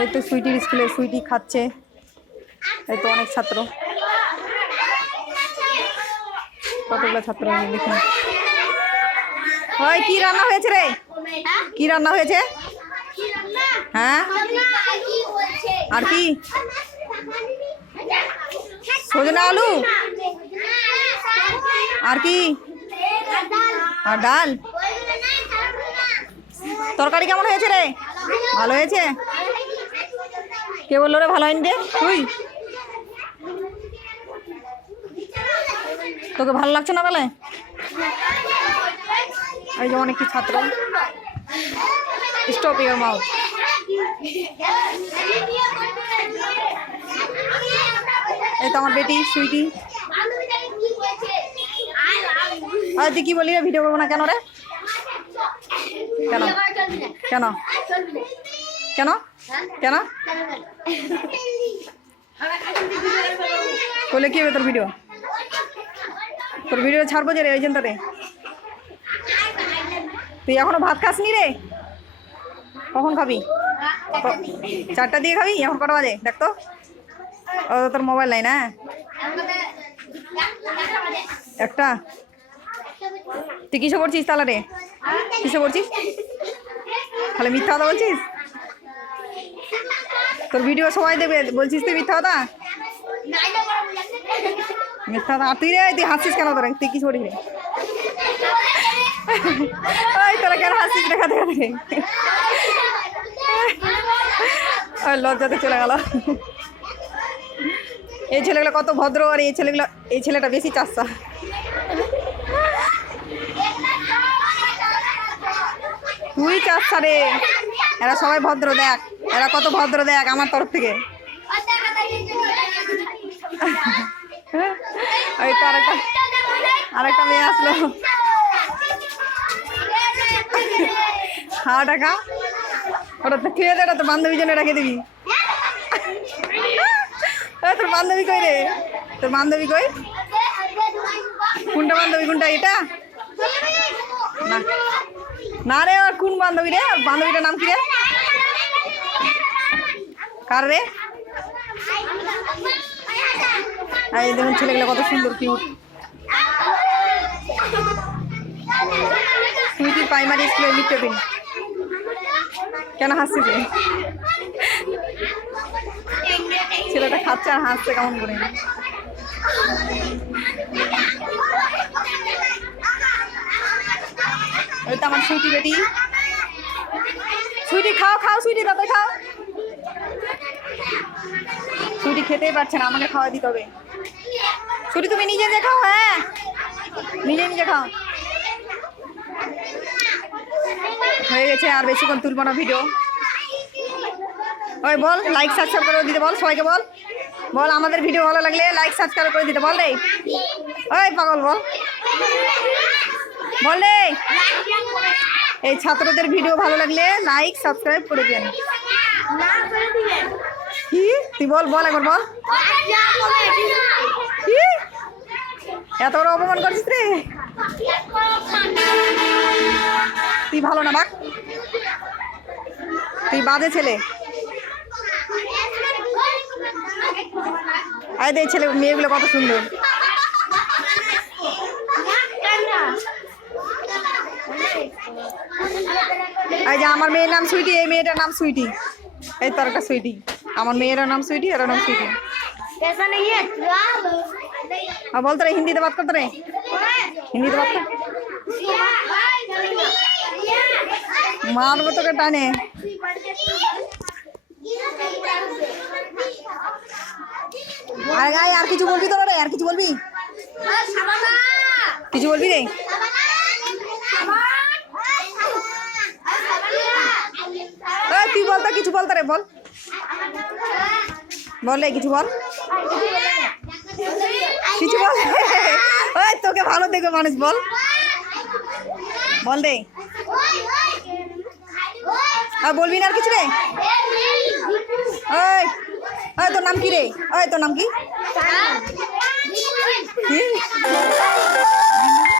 এই তো সুইটির স্কুলে সুইটি খাচ্ছে। এই তো অনেক ছাত্র। কতগুলো ছাত্র দেখুন। হয় কি রান্না হয়েছে রে? কি রান্না হয়েছে? হ্যাঁ? আর কি? সজনা আলু? আর কি? আর ডাল? তরকারি কেমন হয়েছে রে? ভালো হয়েছে? কে বলল রে, ভালো হয়নি রে? তুই? তোকে ভালো লাগছে না বলে এই যে অনেক কি ছাত্র। স্টপ ইয়ার মাউথ এই তো আমার বেটি, সুইটি। আর তুই কি বলি ভিডিও করব না কেন রে? কেন? কেন? কেন? কেন? করলে কি হবে তোর ভিডিও তোর ভিডিও ছাড়বো যে রে ওই জন্যটারে তুই এখনও ভাত খাসনি রে? কখন খাবি? চারটা দিয়ে খাবি? এখন কটা বাজে? দেখ তো। ও, তোর মোবাইল নাই না? একটা? তুই কিসে করছিস তাহলে রে? কিসে করছিস তাহলে মিথ্যা কথা বলছিস? তোর ভিডিও সবাই দেবে, বলছিস তুই মিথ্যা কথা? মিথ্যা কথা? তুই রে, তুই হাসছিস কেন তোরা? তুই কিছু করিস রে? ওই তোরা কেন হাসছিস দেখা দেখা দেখে ওই লজ্জাতে চলে গেল। এই ছেলেগুলো কত ভদ্র, আর এই ছেলেগুলো, এই ছেলেটা বেশি চাষা তুই চাষা রে। এরা সবাই ভদ্র, দেখ। এরা কত ভদ্র, দেখ, আমার তরফ থেকে। আরেকটা মেয়ে আসলো। হ্যাঁ টাকা। ওটা তো খেয়ে দে ওটা তো বান্ধবীর জন্য রেখে দিবি। তোর বান্ধবী কই রে? তোর বান্ধবী কই? কোনটা বান্ধবী, কোনটা এটা? না। রে আর কোন বান্ধবী রে? বান্ধবীটার নাম কি রে? কার রে? এই দেখুন ছেলেগুলো কত সুন্দর কিউট সুইটি প্রাইমারি স্কুলের মিড টিফিন কেন হাসছিস রে? ছেলেটা খাচ্ছে আর হাসছে কেমন করে? ওই তো আমার সুইটি বেটি সুইটি খাও খাও, সুইটি দাদা খাও। সুইটি খেতেই পারছে না, আমাকে খাওয়া দিতে হবে। ছুটি তুমি নিজে নিজে খাও হ্যাঁ? নিজে নিজে খাও। হয়ে গেছে আর বেশিক্ষণ তুলবো না ভিডিও ওই বল লাইক সাবস্ক্রাইব করে দিতে বল, সবাইকে বল। বল, আমাদের ভিডিও ভালো লাগলে লাইক সাবস্ক্রাইব করে দিতে, বল রে। ওই পাগল, বল। বল রে। এই ছাত্রদের ভিডিও ভালো লাগলে লাইক সাবস্ক্রাইব করে দেন তুই বল বল একবার বল। এত বড় অপমান করছিস রে। তুই ভালো না বাক তুই বাজে ছেলে। আয় দে ছেলে, মেয়েগুলো কত সুন্দর। আমার মেয়ের নাম সুইটি, এই মেয়েটার নাম সুইটি। এই তোর একটা সুইটি। আমার মেয়ের নাম সুইটি এর নাম সুইটি कैसा नहीं है আর বলতো রে হিন্দিতে বাত করতো রে হিন্দিতে বাত কর মারবো তোকে টানে আর গায়ে আর কিছু বলবি তো রে আর কিছু বলবি কিছু বলবি রে এই তুই বলতো কিছু বলতো রে বল বল কিছু বল। কিছু বল। ওই তোকে ভালো দেখবে মানুষ বল। বল রে আর বলবি না আর কিছু রে? ওই ওই তোর নাম কি রে? ওই তোর নাম কি?